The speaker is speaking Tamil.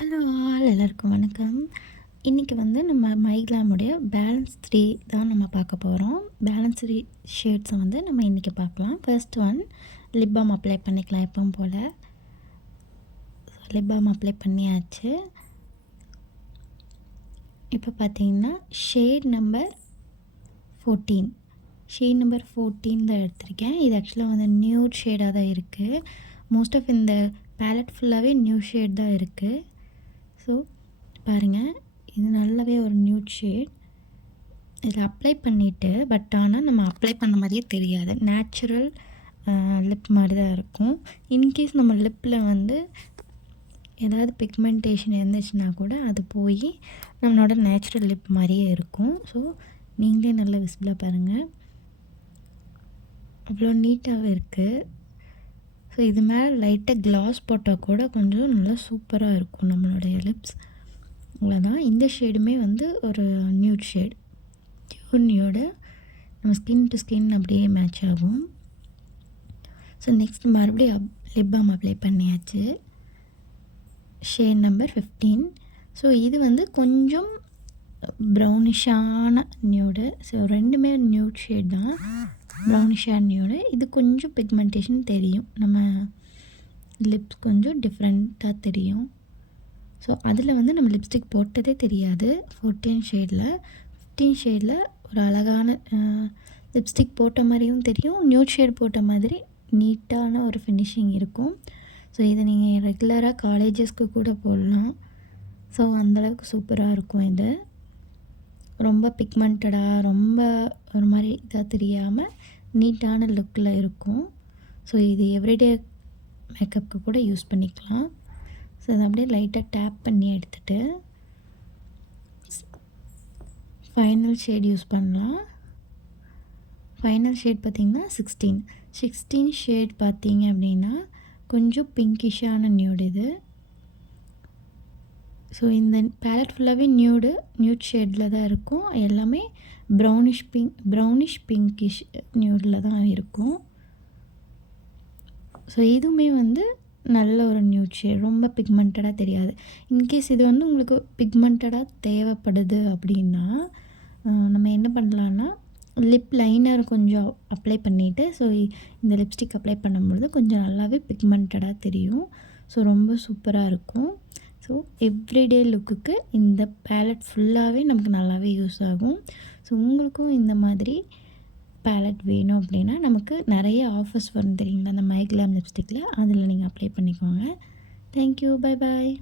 ஹலோ எல்லாருக்கும் வணக்கம். இன்றைக்கி வந்து நம்ம மைக்லாமுடைய பேலன்ஸ் 3 தான் நம்ம பார்க்க போகிறோம். பேலன்ஸ் 3 ஷேட்ஸை வந்து நம்ம இன்றைக்கி பார்க்கலாம். First one lip balm apply பண்ணிக்கலாம் எப்பவும் போல். லிப் பாம் அப்ளை பண்ணியாச்சு. இப்போ பார்த்தீங்கன்னா ஷேட் நம்பர் 14 தான் எடுத்திருக்கேன். இது ஆக்சுவலாக வந்து நியூட் ஷேடாக தான் இருக்குது. மோஸ்ட் ஆஃப் இந்த பேலட் ஃபுல்லாகவே நியூ ஷேட் தான் இருக்குது. ஸோ பாருங்கள், இது நல்லாவே ஒரு நியூட் ஷேட். இதில் அப்ளை பண்ணிவிட்டு ஆனால் நம்ம அப்ளை பண்ண மாதிரியே தெரியாது. நேச்சுரல் லிப் மாதிரி தான் இருக்கும். இன்கேஸ் நம்ம லிப்பில் வந்து ஏதாவது பிக்மெண்டேஷன் இருந்துச்சுன்னா கூட அது போய் நம்மளோட நேச்சுரல் லிப் மாதிரியே இருக்கும். ஸோ நீங்களே நல்லா விசிபிளாக பாருங்கள், அவ்வளோ நீட்டாகவே இருக்குது. ஸோ இது மேலே லைட்டாக க்ளாஸ் போட்டால் கூட கொஞ்சம் நல்லா சூப்பராக இருக்கும் நம்மளுடைய லிப்ஸ். அவ்வளோதான். இந்த ஷேடுமே வந்து ஒரு நியூட் ஷேட், நியூடு நம்ம ஸ்கின் டு ஸ்கின் அப்படியே மேட்ச் ஆகும். ஸோ நெக்ஸ்ட் மறுபடியும் லிப் பாம் அப்ளை பண்ணியாச்சு. Shade number 15. ஸோ இது வந்து கொஞ்சம் ப்ரௌனிஷான நியூடு. ஸோ ரெண்டுமே நியூட் ஷேட் தான், ப்ரௌனிஷான நியூடு. இது கொஞ்சம் பிக்மெண்டேஷன் தெரியும், நம்ம லிப்ஸ் கொஞ்சம் டிஃப்ரெண்ட்டாக தெரியும். ஸோ அதில் வந்து நம்ம லிப்ஸ்டிக் போட்டதே தெரியாது. 14 ஷேடில் ஒரு அழகான லிப்ஸ்டிக் போட்ட மாதிரியும் தெரியும், நியூட் ஷேட் போட்ட மாதிரி நீட்டான ஒரு ஃபினிஷிங் இருக்கும். ஸோ இதை நீங்கள் ரெகுலராக காலேஜஸ்க்கு கூட போடலாம். ஸோ அந்தளவுக்கு சூப்பராக இருக்கும். இது ரொம்ப பிக்மெண்டடாக, ரொம்ப ஒரு மாதிரி இதாக தெரியாமல் நீட்டான லுக்கில் இருக்கும். ஸோ இது எவ்ரிடே மேக்கப்புக்கு கூட யூஸ் பண்ணிக்கலாம். ஸோ அதை அப்படியே லைட்டாக டேப் பண்ணி எடுத்துகிட்டு ஃபைனல் ஷேட் யூஸ் பண்ணலாம். ஃபைனல் ஷேட் பார்த்திங்கன்னா 16 ஷேட் பார்த்திங்க அப்படின்னா கொஞ்சம் பிங்கிஷான நியூட் இது. ஸோ இந்த பேலட் ஃபுல்லாகவே நியூட் ஷேடில் தான் இருக்கும். எல்லாமே ப்ரௌனிஷ் பிங்கிஷ் நியூடில் தான் இருக்கும். ஸோ இதுவுமே வந்து நல்ல ஒரு நியூட் ஷேட், ரொம்ப பிக்மெண்டடாக தெரியாது. இன்கேஸ் இது வந்து உங்களுக்கு பிக்மெண்டடாக தேவைப்படுது அப்படின்னா நம்ம என்ன பண்ணலான்னா லிப் லைனர் கொஞ்சம் அப்ளை பண்ணிவிட்டு, ஸோ இந்த லிப்ஸ்டிக் அப்ளை பண்ணும்பொழுது கொஞ்சம் நல்லாவே பிக்மெண்டடாக தெரியும். ஸோ ரொம்ப சூப்பராக இருக்கும். ஸோ எவ்ரிடே லுக்குக்கு இந்த பேலட் ஃபுல்லாகவே நமக்கு நல்லாவே யூஸ் ஆகும். ஸோ உங்களுக்கும் இந்த மாதிரி பேலட் வேணும் அப்படின்னா நமக்கு நிறைய ஆஃபர்ஸ் வரும் தெரியுங்களா, அந்த மைக்லாம் லிப்ஸ்டிக்கில். அதில் நீங்கள் அப்ளை பண்ணிக்கோங்க. Thank you, bye bye.